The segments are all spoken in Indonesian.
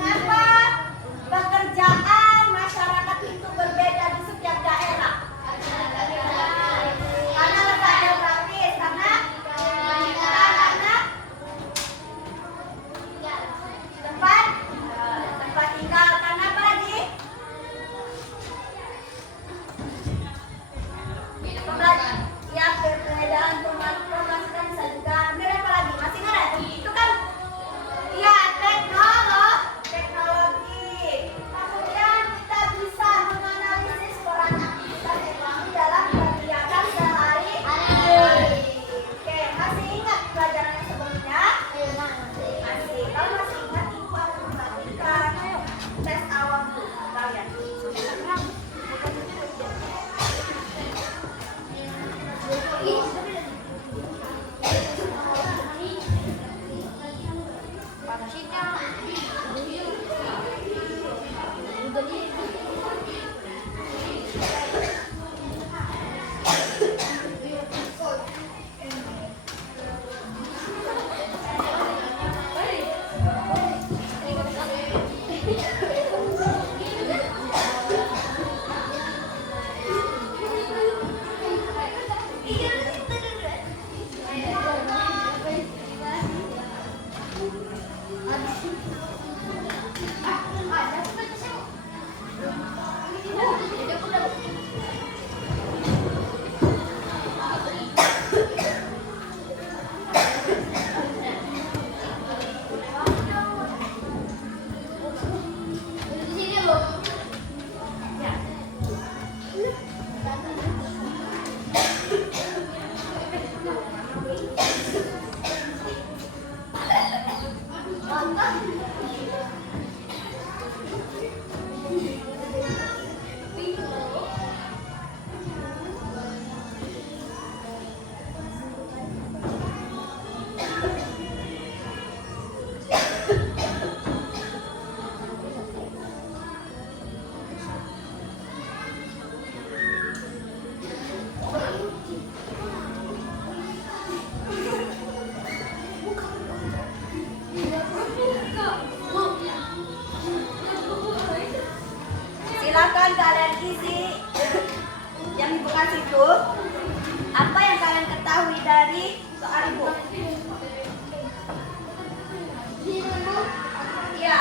Mengapa pekerjaan masyarakat itu berbeda di setiap daerah? Karena letak geografis, karena tempat tinggal, karena apa lagi? Ya, perbedaan pemasukan bisa juga. Bener apa lagi? Masih ingat? Itu kan ya teknologi. Kemudian kita bisa menganalisis peran aktivitas teknologi dalam kegiatan sehari-hari. Oke, masih ingat pelajaran yang sebelumnya? Masih. Kalau masih ingat, ibu akan membagikan tes awal dulu kalian. Silakan kalian isi yang ibu kasih itu. Apa yang kalian ketahui dari soal ibu? Ya.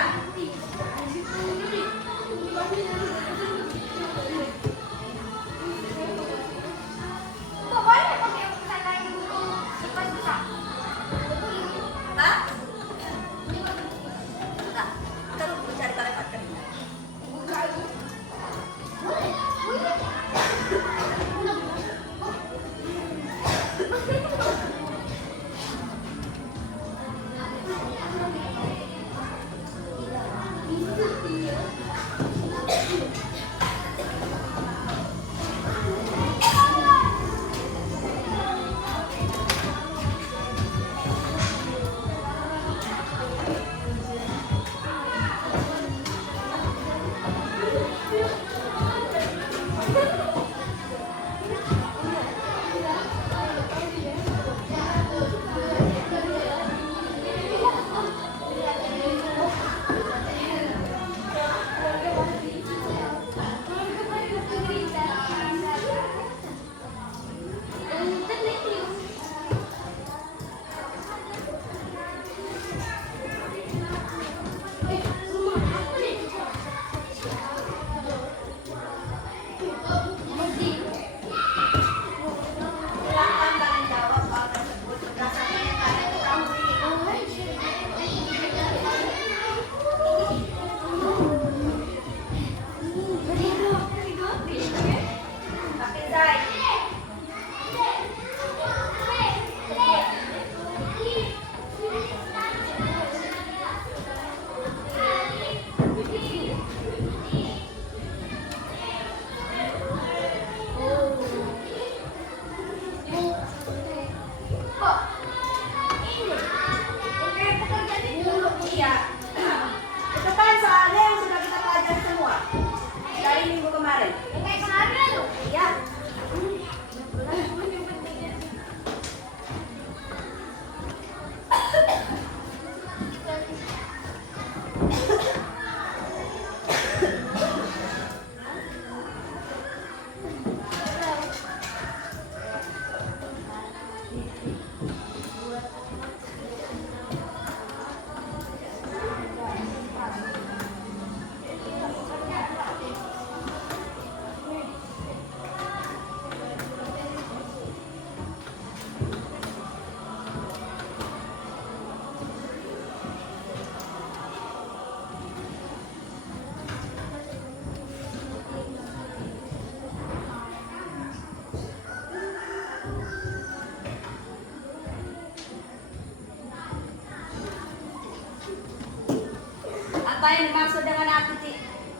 yang dimaksud dengan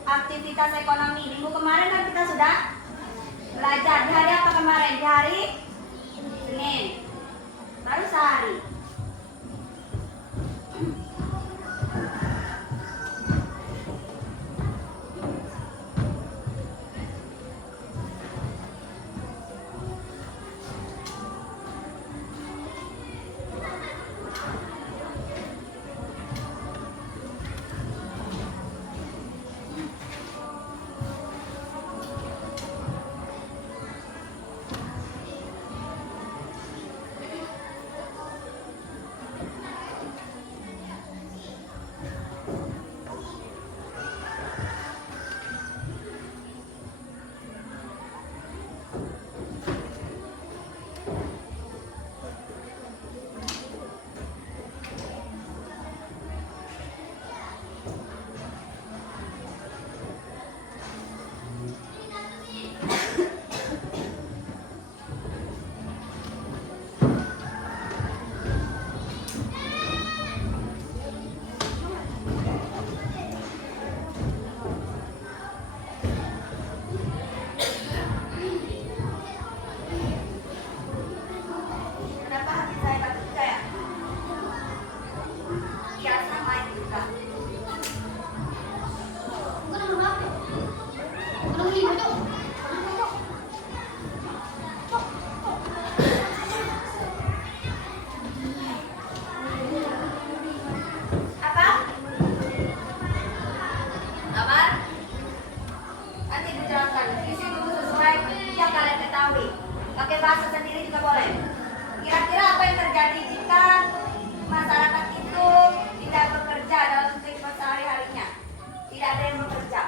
aktivitas ekonomi. Minggu kemarin kan kita sudah belajar. Di hari apa kemarin? Di hari Senin. Baru sehari. Kenapa hati saya batuk juga ya? Iya sama itu juga. Apa? Amar? Nanti ibu jelaskan. Isi buku sesuai yang kalian ketahui. Pakai bahasa sendiri juga boleh. Kira-kira apa yang terjadi jika masyarakat itu tidak bekerja dalam kehidupan sehari-harinya? Tidak ada yang bekerja.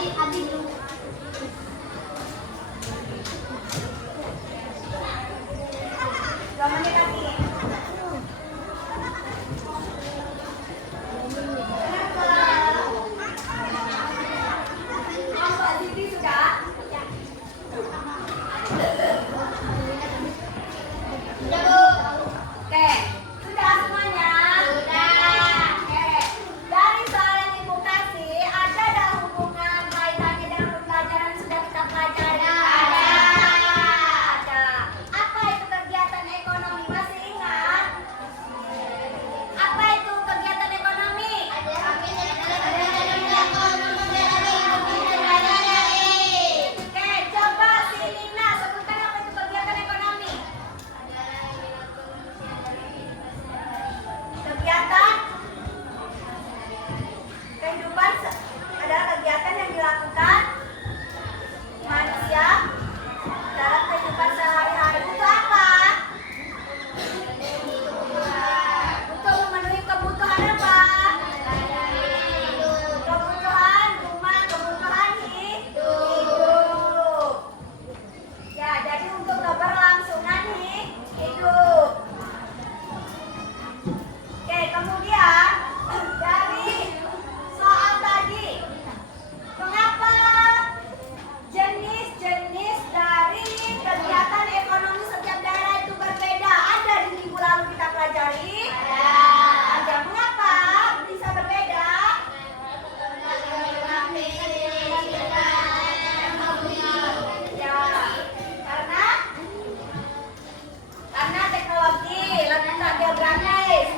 Adi dulu. 2 menit lagi. Kenapa? Mbak Siti sudah? Udah, Bu. Oke, sudah semuanya? Oke, dari soal yang Ibu kasih, ada nggak hubungan kaitannya dengan pembelajaran yang sudah kita pelajari? Ada. Apa itu kegiatan ekonomi? Masih ingat? Apa itu kegiatan ekonomi? Oke, coba si Lina sebutkan apa itu kegiatan ekonomi? Kegiatan kehidupan adalah kegiatan yang dilakukan manusia dalam kehidupan sehari-hari. Untuk apa? Untuk memenuhi kebutuhan apa? Kebutuhan rumah, kebutuhan hidup. Ya, jadi untuk keberlangsungan hidup. Oke, kemudian dari soal tadi, mengapa jenis-jenis dari kegiatan ekonomi setiap daerah itu berbeda? Ada di minggu lalu kita pelajari? Ada. Mengapa bisa berbeda? Ya, karena teknologi, letak geografis.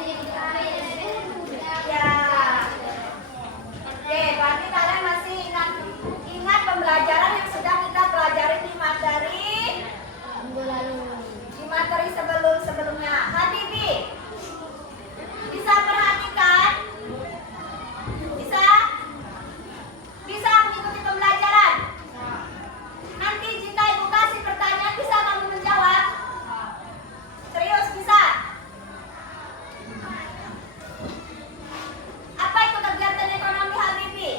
Ya. Oke, berarti kalian masih ingat pembelajaran yang sudah kita pelajari di materi sebelumnya. Habibi, bisa perhatikan? Bisa mengikuti pembelajaran? Nanti jika Ibu kasih pertanyaan, bisa kamu menjawab? Serius bisa? Apa itu kegiatan ekonomi, Habibi?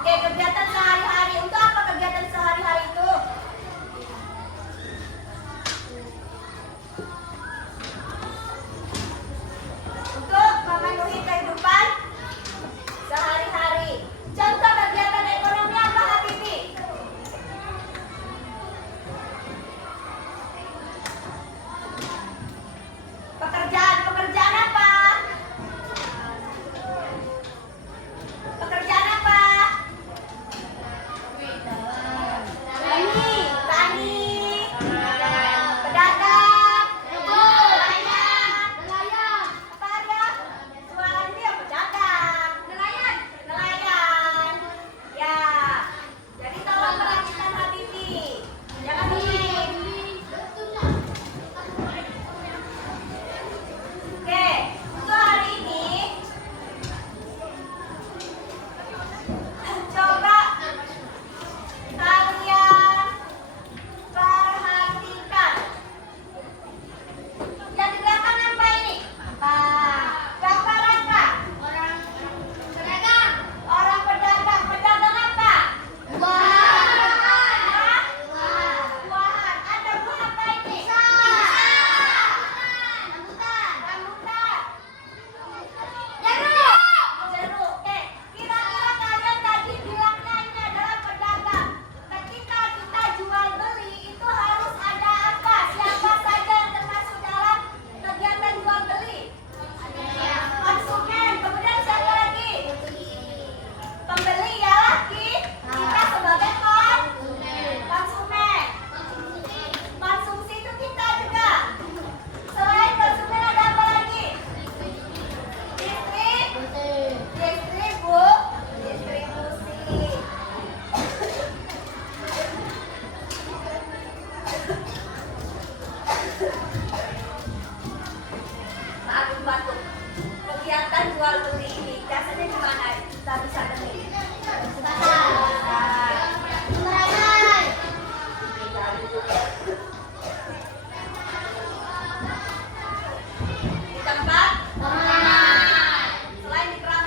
Oke, kegiatan sehari-hari. Untuk apa kegiatan sehari-hari itu? Untuk memenuhi kehidupan sehari-hari. Contoh kegiatan ekonomi apa, Habibi? Pekerjaan apa? Pekerjaan apa? Tani, pedagang, nelayan. Apa ya? Jualan itu ya pedagang. Nelayan. Ya. Jadi tolong perhatikan, Habibi. Jangan ini. Oke, untuk hari ini coba kalian perhatikan. Yang di belakang apa ini? Gambar apa? Orang pedagang. Pedagang apa? Buahan. Ada buah apa ini? Rambutan. Jeruk. Oke, kira-kira kalian tadi bilangnya ini adalah pedagang. Ketika kita jual beli itu harus ada apa? Siapa saja yang termasuk dalam kegiatan jual beli? Konsumen. Kemudian siapa lagi? Pembeli ya lagi. Kita sebagai konsumen. Konsumsi itu kita juga. Selain konsumen ada apa lagi? Distribusi. Maaf batuk. Kegiatan jual beli ini biasanya di mana? Kita bisa temui. Di tempat? Selain di keramaian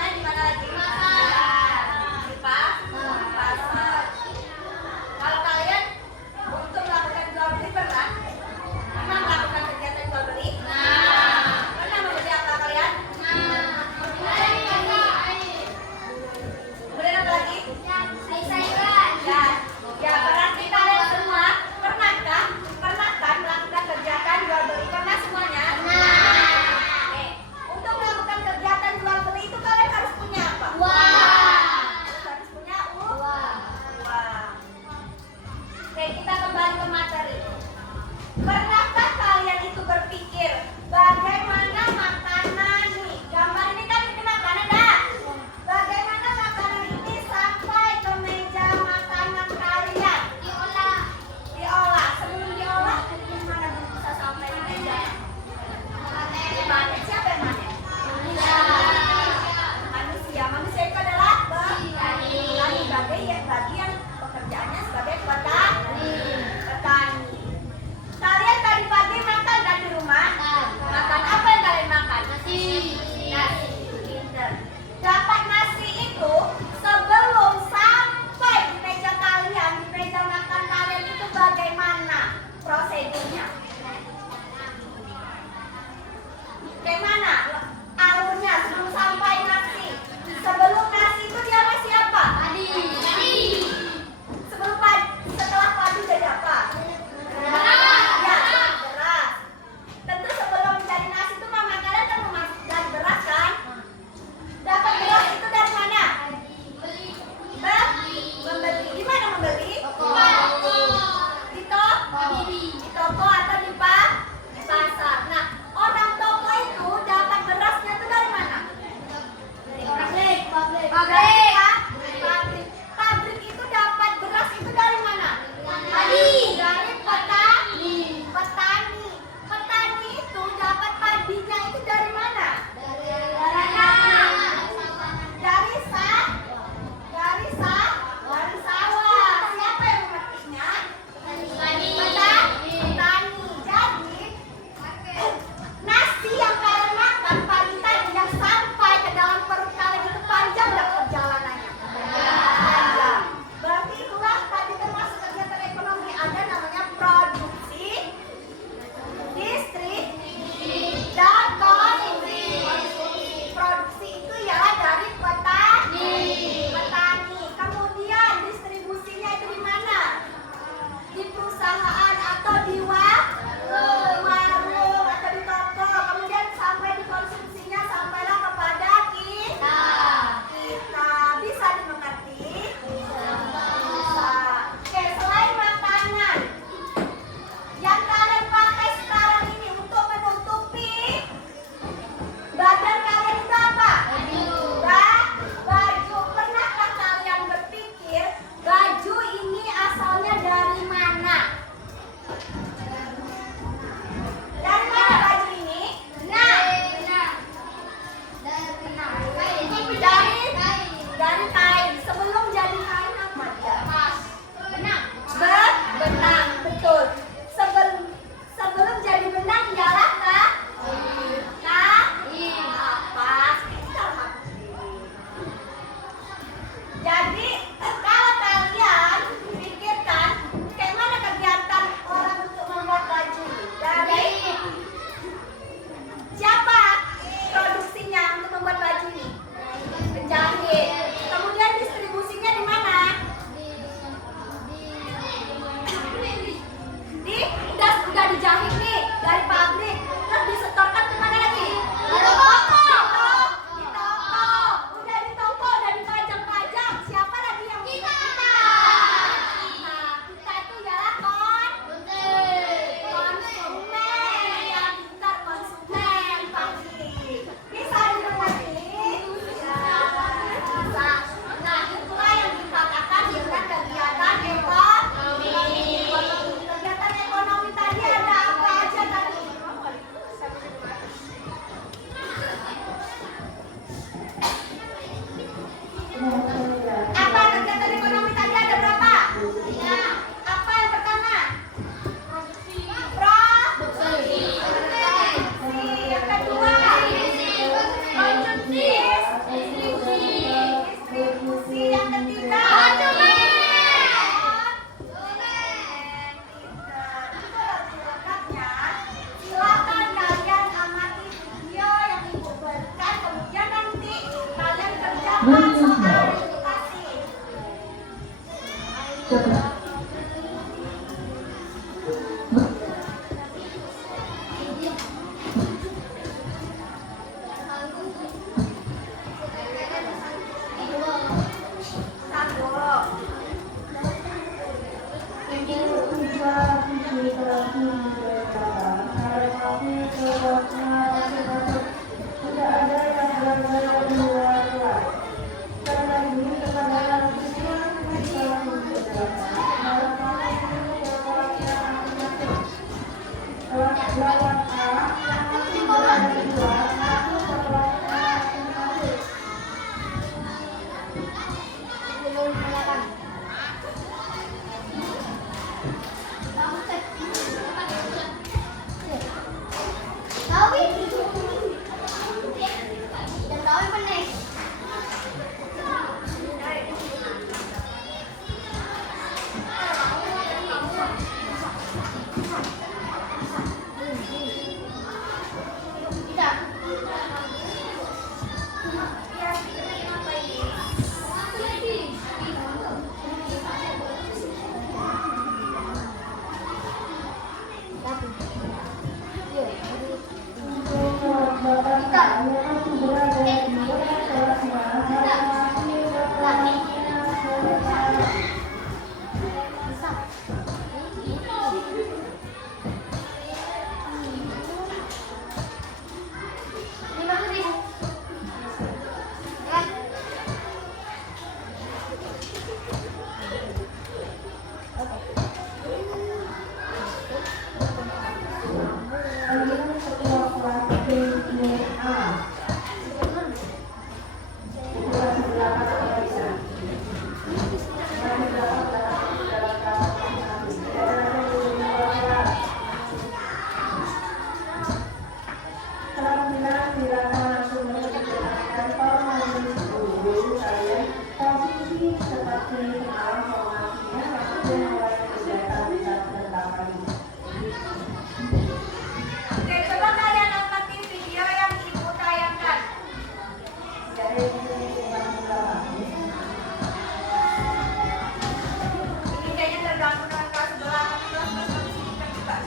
Silakan soal edukasi. Satu. Oke, coba kalian amatin video yang ibu tayangkan. Ini kayaknya terganggu dengan kelas sebelah, tapi kelas sini kan juga.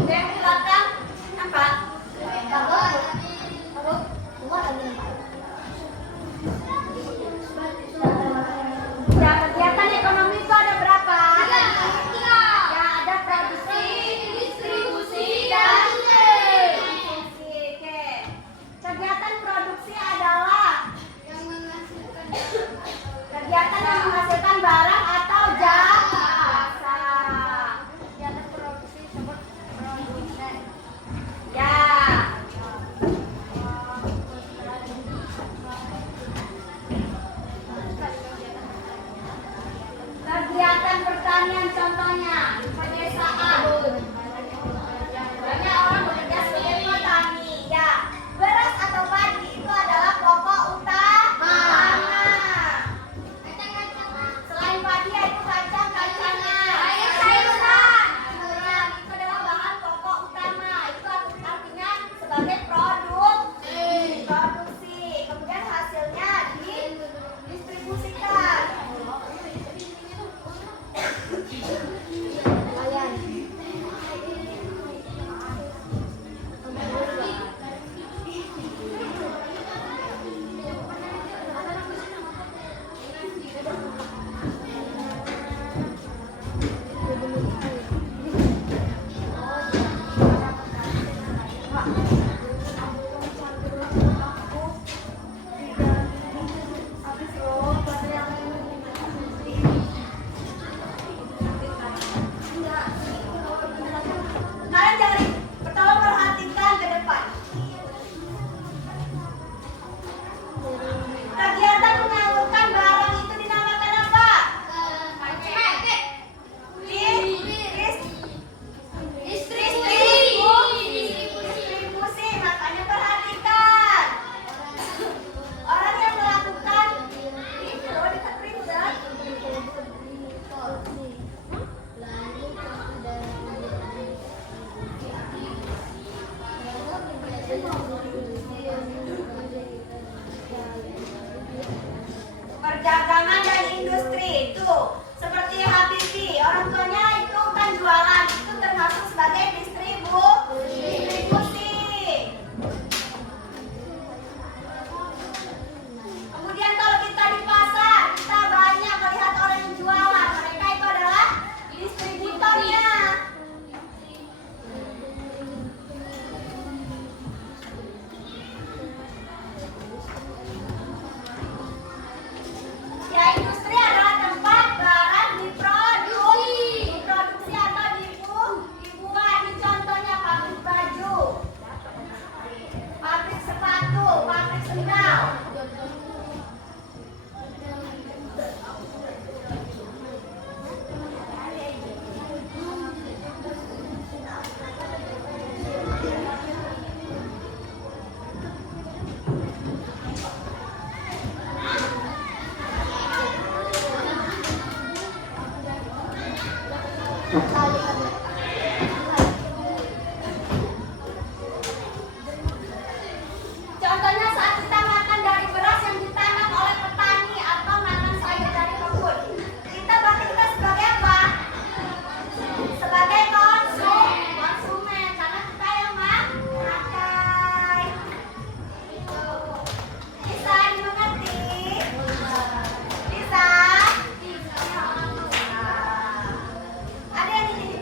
Oke, silakan. Apa? Ya, kegiatan ekonomi itu ada berapa? Ya, ada produksi, distribusi, dan konsumsi. Oke. Kegiatan produksi adalah kegiatan yang menghasilkan barang atau jasa. Kegiatan produksi disebut produsen. Ya. Contohnya saat kita makan dari beras yang ditanam oleh petani atau nanam sayur dari kebun. Kita sebagai apa? Sebagai konsumen, karena kita yang makan. Bisa dimengerti? Bisa? Ada yang ingin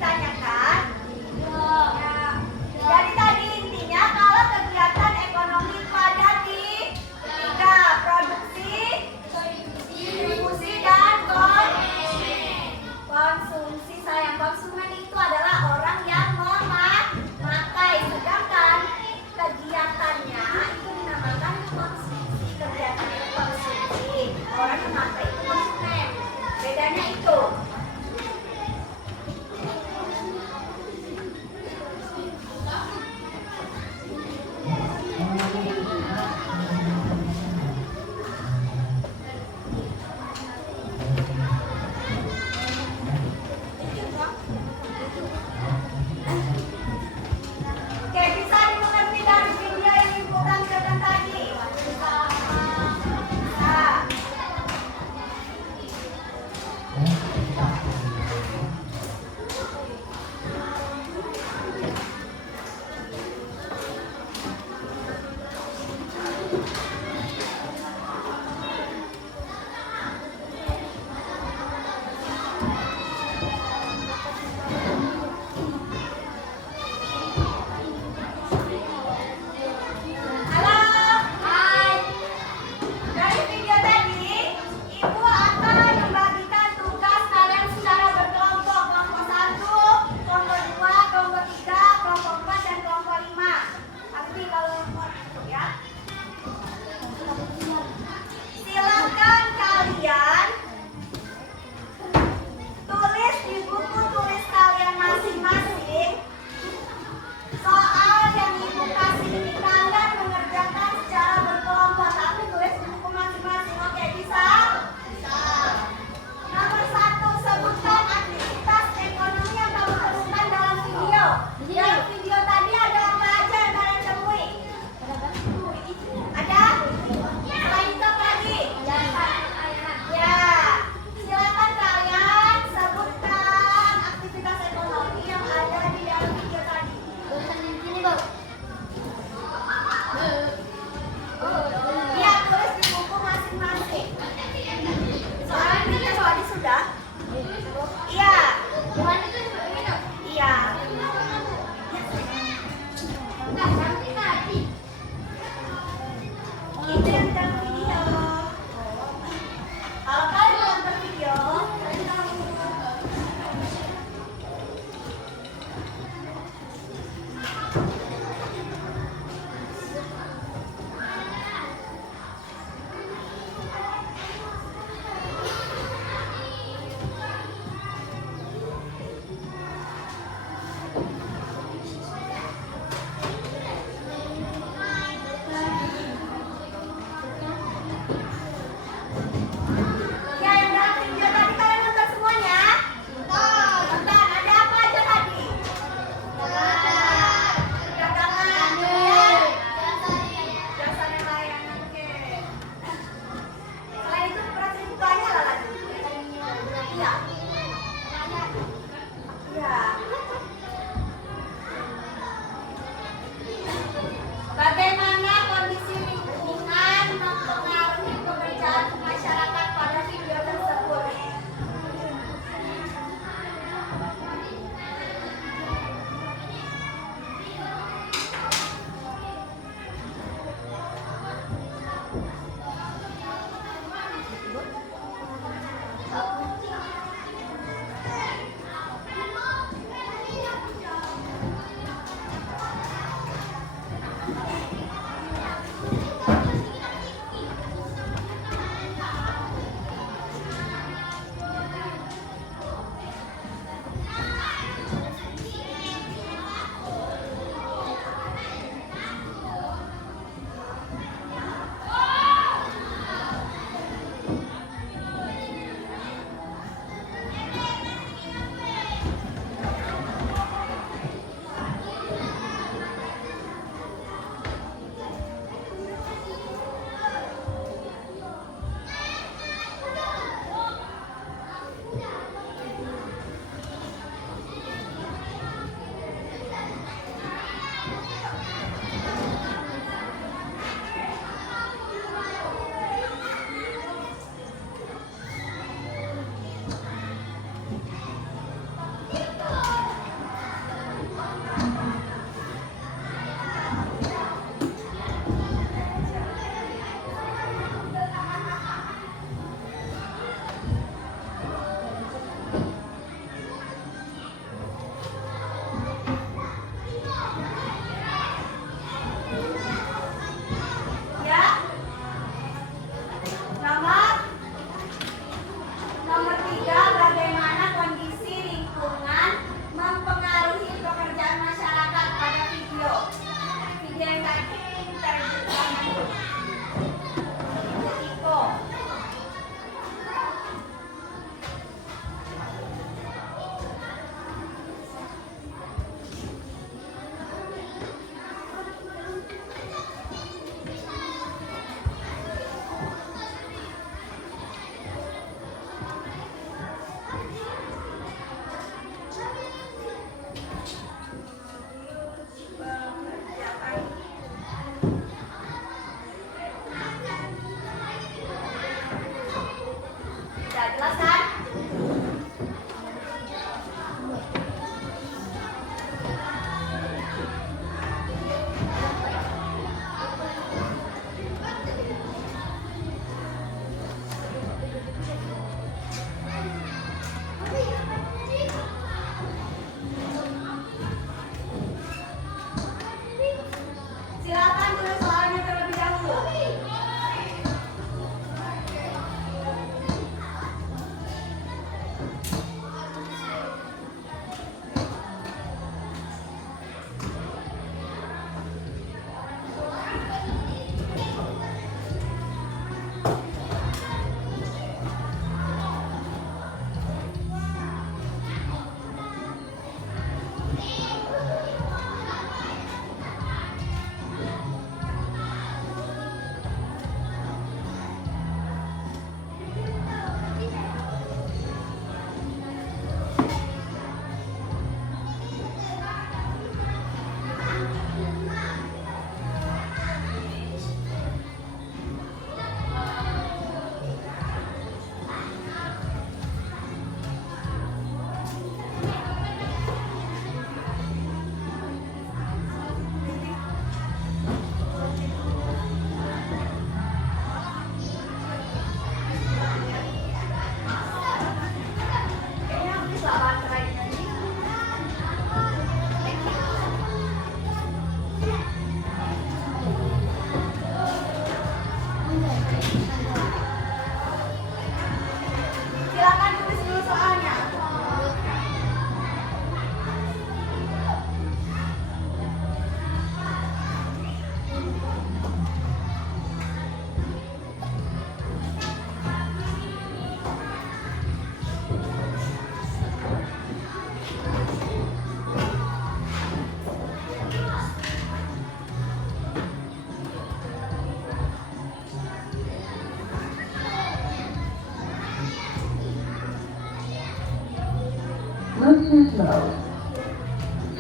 Business mode.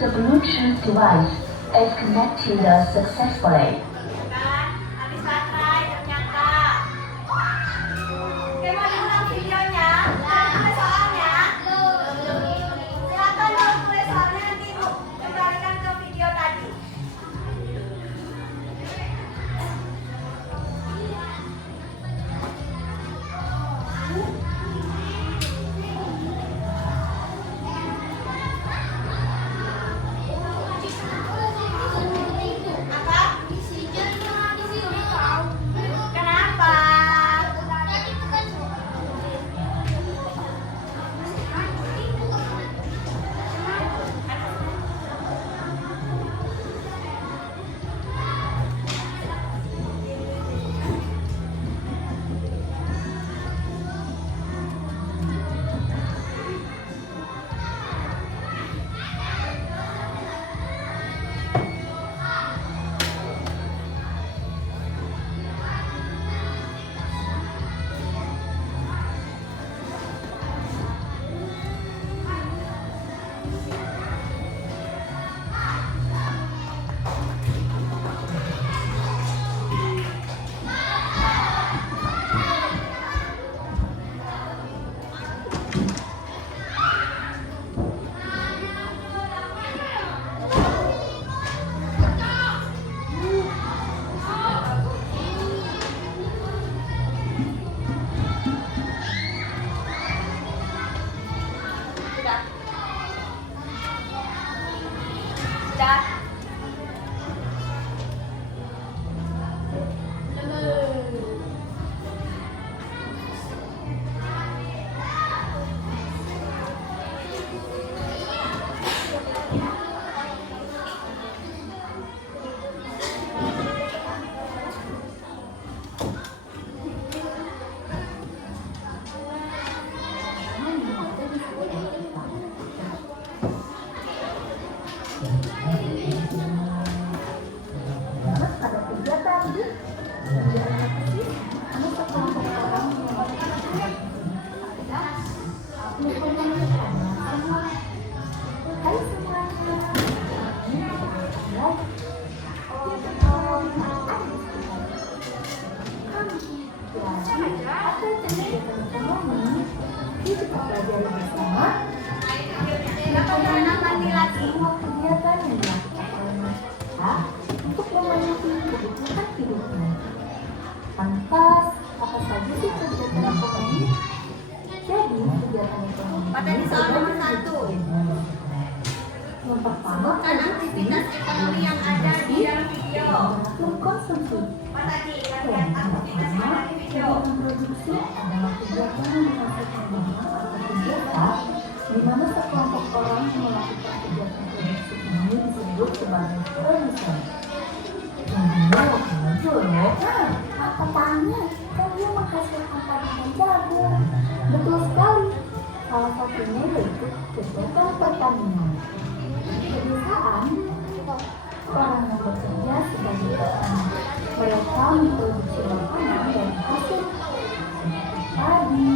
The Bluetooth device is connected successfully. Kan, habis baterai ternyata. Oke, mau diulang videonya? Tulis soalnya. Silakan dulu tulis soalnya, nanti Ibu kembalikan ke video tadi. Apa? Kenapa? Sudah. Sudah. Ada kegiatan di kamu sekelompok orang Hai semuanya. Kita pelajari bersama Kenapa jangan mandi lagi? semua kegiatan yang dilakukan oleh manusia untuk memenuhi kebutuhan hidupnya. Lantas, apa saja sih kegiatan ekonomi? Jadi, kegiatan ekonomi Pada di soal nomor 1. yang pertama, Bukan aktivitas ekonomi yang ada di dalam video. mengatur konsumsi. Apa tadi? Yang Latihan aktivitas yang pertama, ada di video. kegiatan produksi adalah kegiatan yang menghasilkan barang atau jasa di mana sekelompok orang melakukan kegiatan produksi ini disebut sebagai produsen. Jadinya waktu muncul loh. Apa tanya? Kan dia menghasilkan padi dan jagung. Betul sekali. Salah satunya yaitu kegiatan pertanian. Kebiasaan orang yang bekerja sebagai petani. Mereka memproduksi makanan dari hasil padi,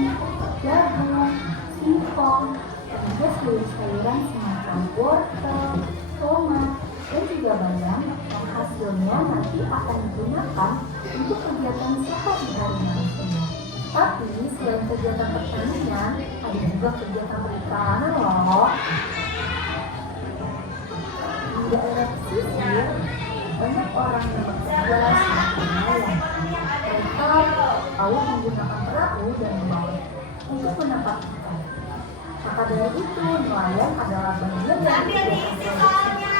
jagung, singkong, dan juga sayur-sayuran semacam wortel, tomat, dan juga bayam yang hasilnya nanti akan digunakan untuk kegiatan sehari-hari manusia. Tapi selain kegiatan pertanian, ada juga kegiatan perikanan loh. Di daerah pesisir, banyak orang yang bekerja sebagai nelayan. Mereka tahu menggunakan perahu dan nelayan untuk menangkap ikan. Maka dari itu, nelayan adalah bagian dari Sambil diisi soalnya.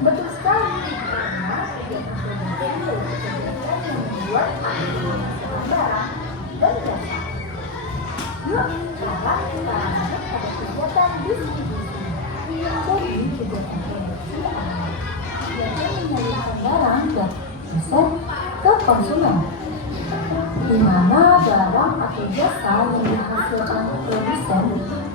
Betul sekali, karena kegiatan produksi yaitu kegiatan yang membuat menghasilkan barang dan jasa. Yuk, sekarang kita lanjut pada kegiatan distribusi. Jadi, kegiatan produksi adalah kegiatan menyalurkan barang dan jasa ke konsumen, di mana barang atau jasa yang dihasilkan produsen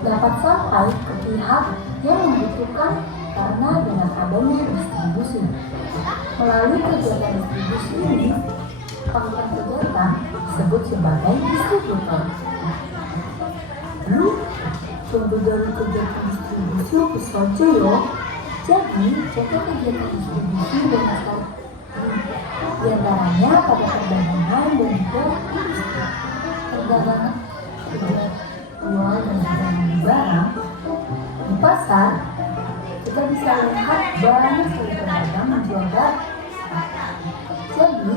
dapat sampai ke pihak yang membutuhkan karena dengan adanya distribusi. Melalui kegiatan distribusi ini, Kontrak kegiatan disebut sebagai distributor. Lalu, contoh dari kegiatan distribusi apa saja ya? Jadi, contoh kegiatan distribusi berasal di antaranya pada perdagangan dan juga industri. Perdagangan jual dan juga beli barang di pasar, kita bisa lihat banyak sekali pedagang menjual barang. Jadi,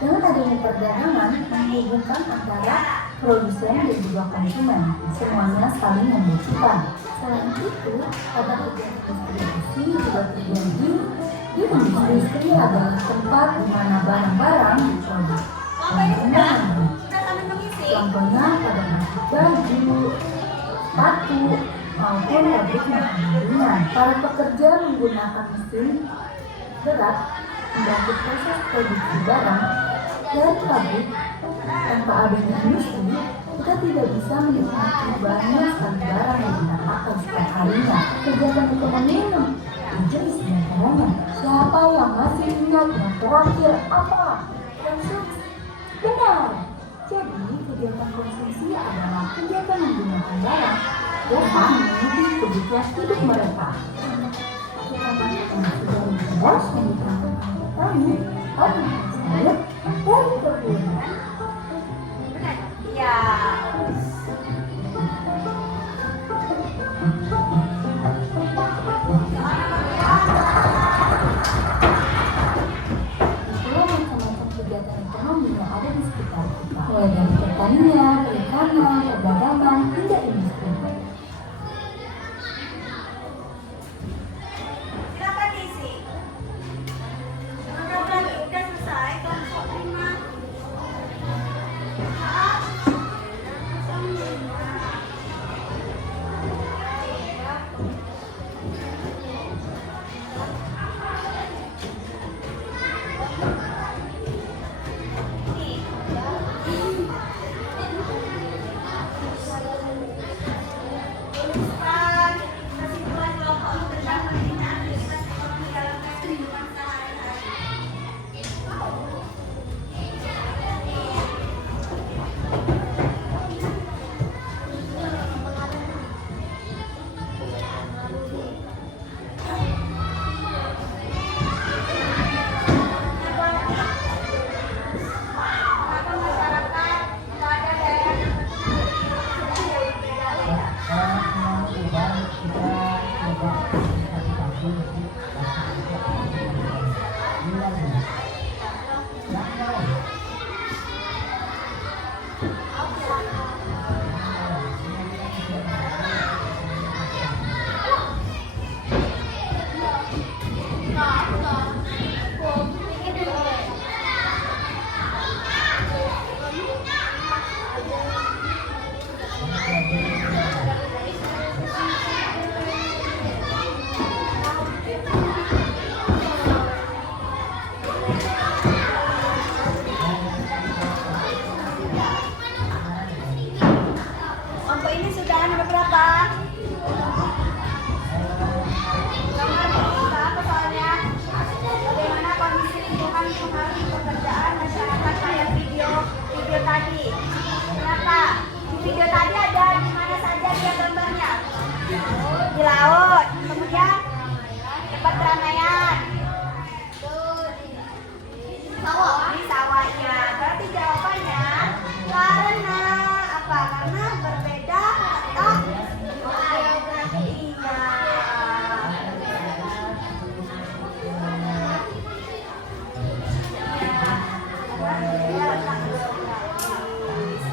dengan adanya perdagangan menghubungkan antara produsen dan juga konsumen, semuanya saling membutuhkan. Selain itu, pada kegiatan distribusi juga terjadi di industri adalah tempat di mana barang-barang dijual dan digunakan. Contohnya pada baju, sepatu, maupun pabrik makanan. Para pekerja menggunakan mesin berat membantu proses produksi barang dari pabrik. Tanpa adanya industri, kita tidak bisa menikmati banyak sekali barang yang kita pakai setiap harinya. Kegiatan ekonomi menjadi sebenarnya. Siapa yang masih ingat yang terakhir apa? Konsumsi. Benar. Jadi, kegiatan konsumsi adalah kegiatan menggunakan barang yang memenuhi kebutuhan hidup mereka. Kita melakukan dari jelas yang diterangkan tadi, orang saya dari kebutuhan. Ya. Itulah macam-macam kegiatan ekonomi yang ada di sekitar kita, mulai dari pertanian, perikanan, perdagangan, hingga industri. Silakan diisi. Udah selesai, kelompok 5. Kesimpulan kelompok tentang penggunaan aktivitas ekonomi dalam kehidupan sehari-hari. Kenapa masyarakat pada daerah Kelompok ini sudah nomor berapa? Nomor 2, apa soalnya? Bagaimana kondisi lingkungan mempengaruhi pekerjaan masyarakat pada video tadi? Kenapa? Di video tadi ada di mana saja dia gambarnya? Di laut. Kemudian tempat keramaian. Di sawah ya. Berarti jawabannya karena apa? Karena berbeda letak geografi. Iya. Berbeda letak geografis.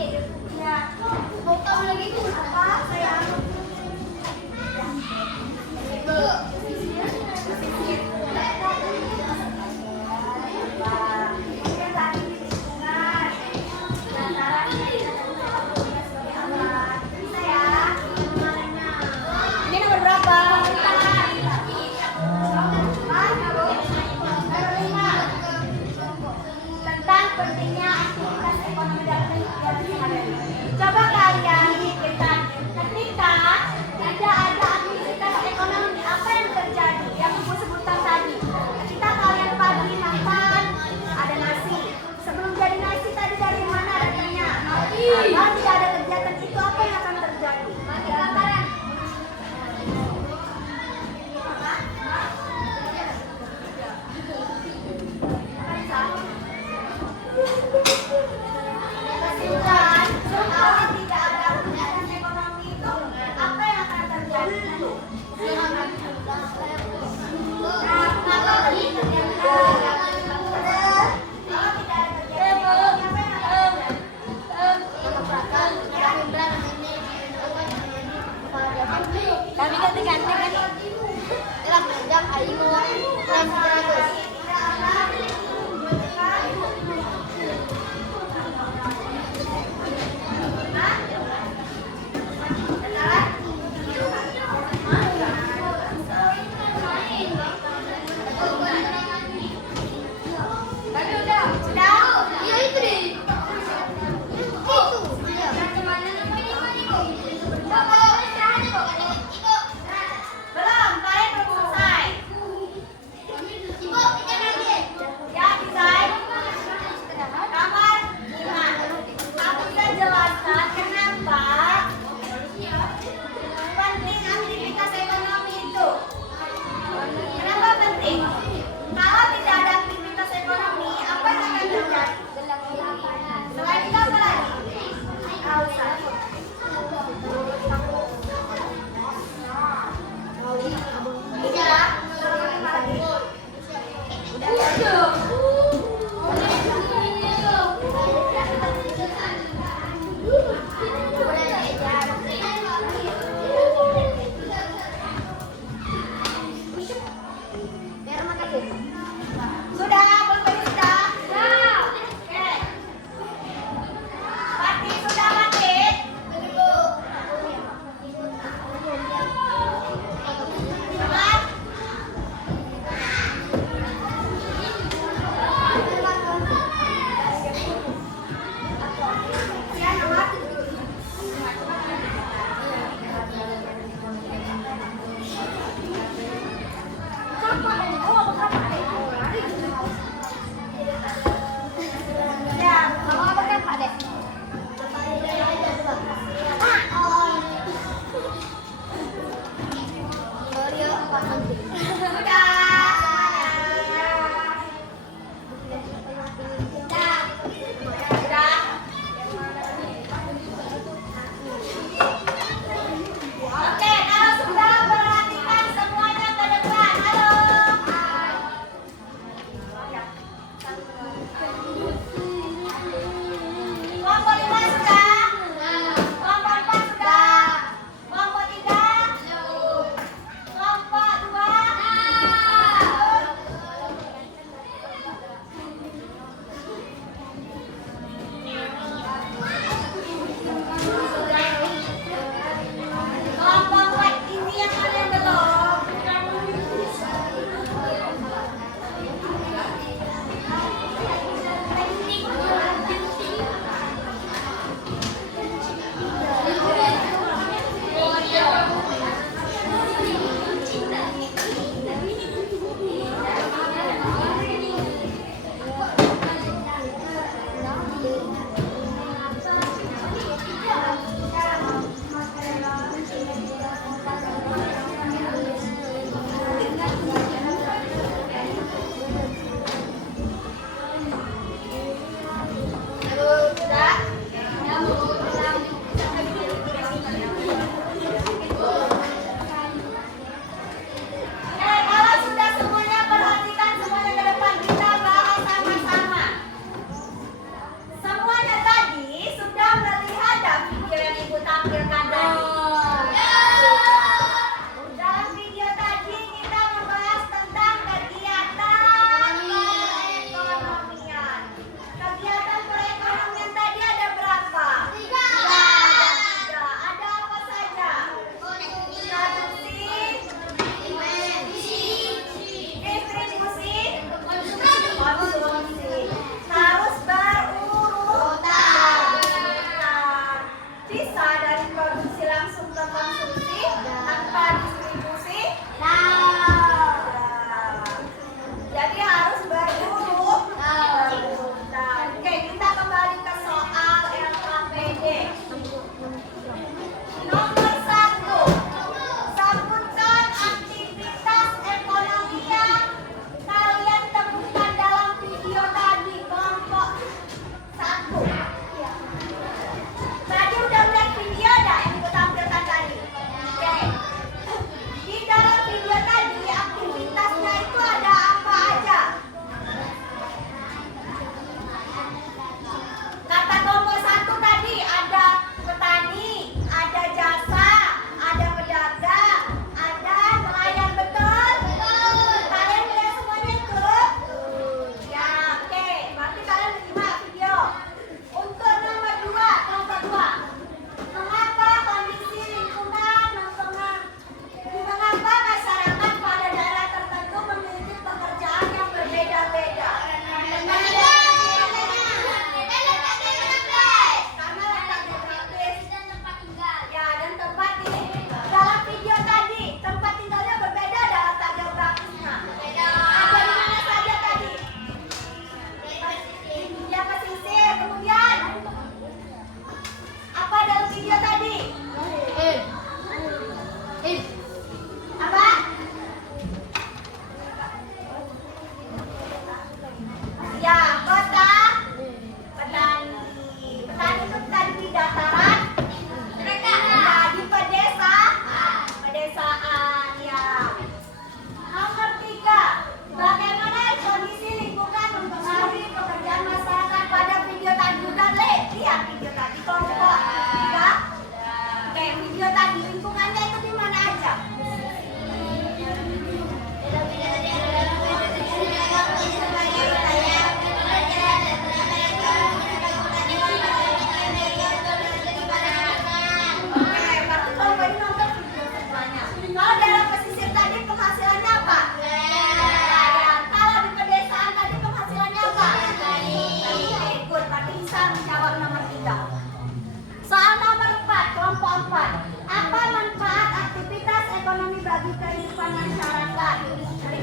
Ya, mau tahu lagi itu apa? Sayang. Ini nomor berapa? Tentang pentingnya aktivitas ekonomi dalam kehidupan sehari-hari. Coba kalian pikirkan, ketika tidak ada aktivitas ekonomi, apa yang terjadi? Yang ibu sebutkan tadi. Ketika kalian pagi makan, ada nasi. Sebelum jadi nasi tadi dari mana datangnya? Kalau tidak ada kegiatan itu, apa yang akan terjadi? Mati kelaparan. Kesimpulan, kalau tidak ada aktivitas ekonomi itu, apa yang akan terjadi? Kalau tidak ada kegiatan ekonomi, apa yang akan terjadi? Kami ganti-ganti kan.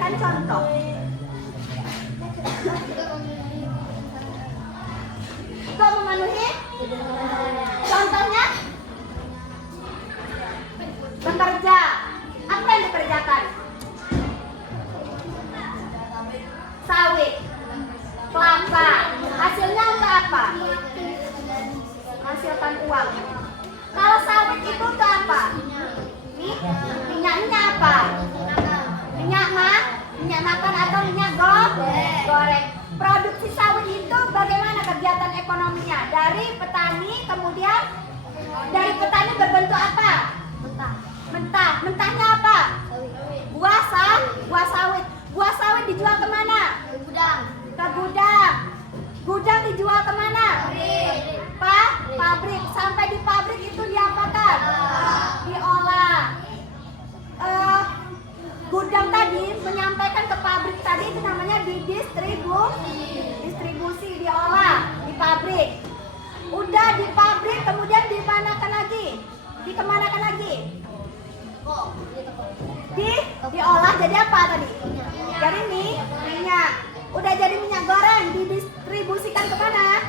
Berikan contoh. Untuk memenuhi contohnya bekerja. Apa yang dikerjakan? Sawit, kelapa. Hasilnya untuk apa? Menghasilkan uang. Kalau sawit itu untuk apa? Minyaknya apa? Minyak makan atau minyak goreng. Produksi sawit itu bagaimana kegiatan ekonominya? Dari petani, kemudian dari petani berbentuk apa? Mentah. Mentahnya apa? Buah sawit. Buah sawit dijual kemana? Ke gudang. Gudang dijual kemana? Pabrik. Sampai di pabrik itu diapakan? Diolah. Gudang tadi menyampaikan ke pabrik tadi itu namanya distribusi, diolah di pabrik. Udah di pabrik kemudian dimanakan lagi? Dikemanakan lagi? Diolah jadi apa tadi? Jadi minyak. Udah jadi minyak goreng, didistribusikan ke mana?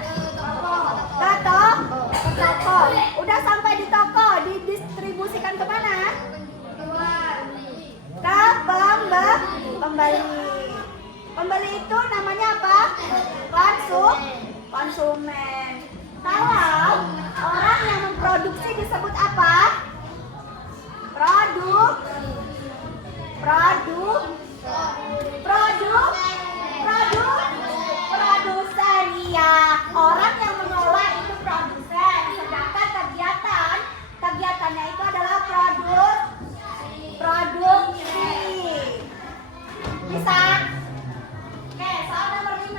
Ke toko. Udah sampai di toko, didistribusikan ke mana? Ke pembeli. Pembeli itu namanya apa? Konsumen. Kalau orang yang memproduksi disebut apa? Produsen. Ya, orang yang mengolah itu produsen. Sedangkan kegiatannya itu adalah produksi. Bisa? Oke, soal nomor 5.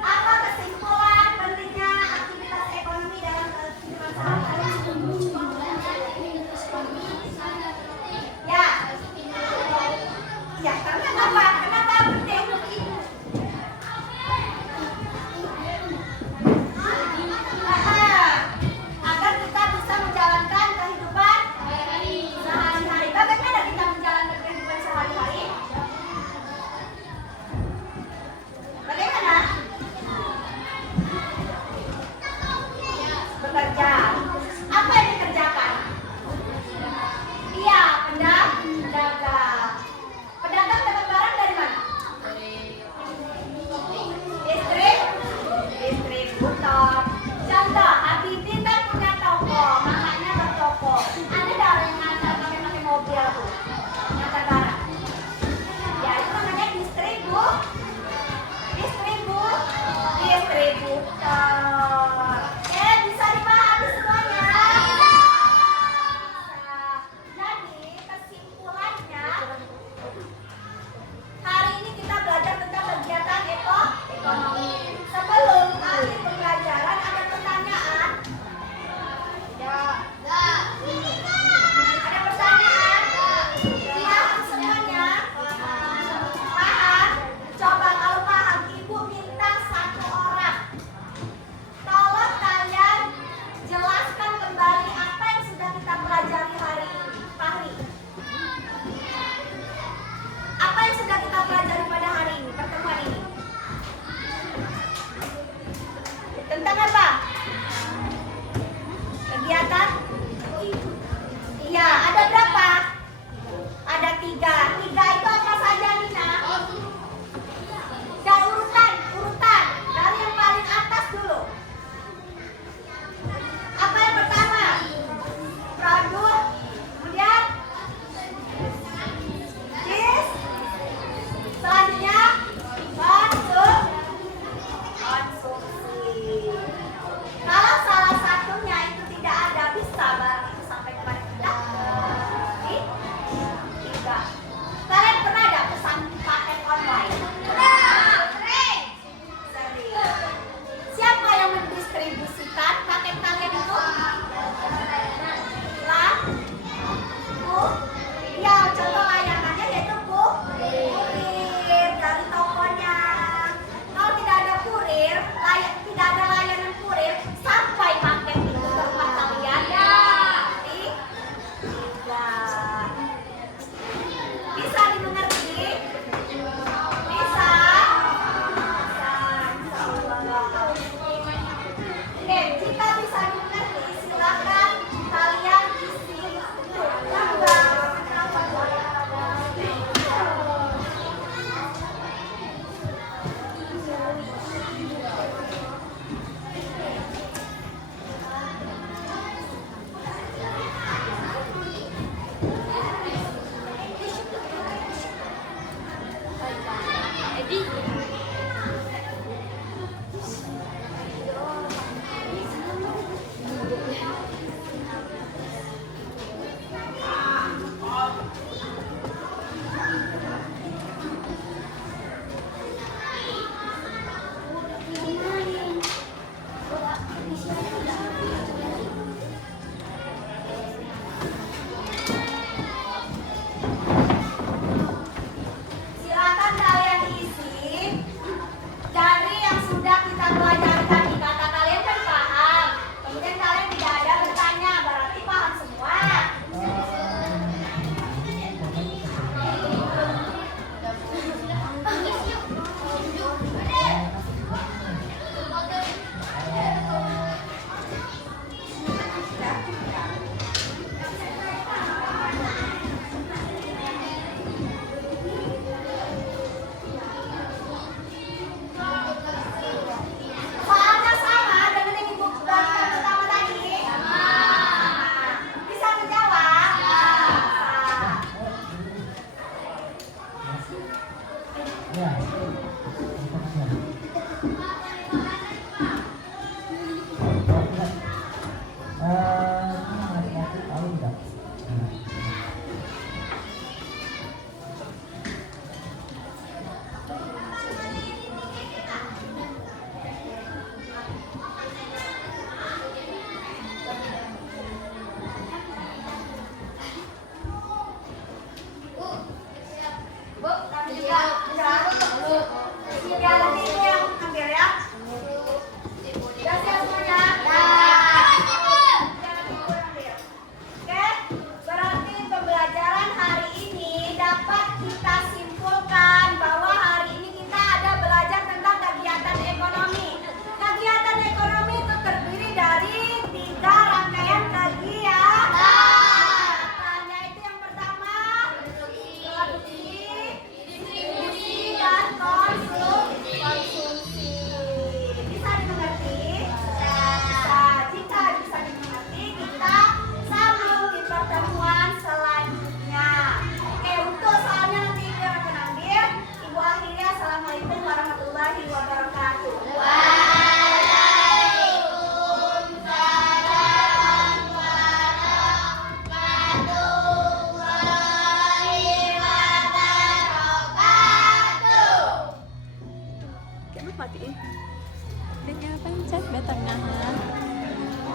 Apa kesimpulan pentingnya aktivitas ekonomi dalam kehidupan sehari-hari? Ya, karena apa? Kenapa penting? Agar kita bisa menjalankan kehidupan sehari-hari. Bagaimana kita menjalankan kehidupan sehari-hari? Bagaimana? Bekerja.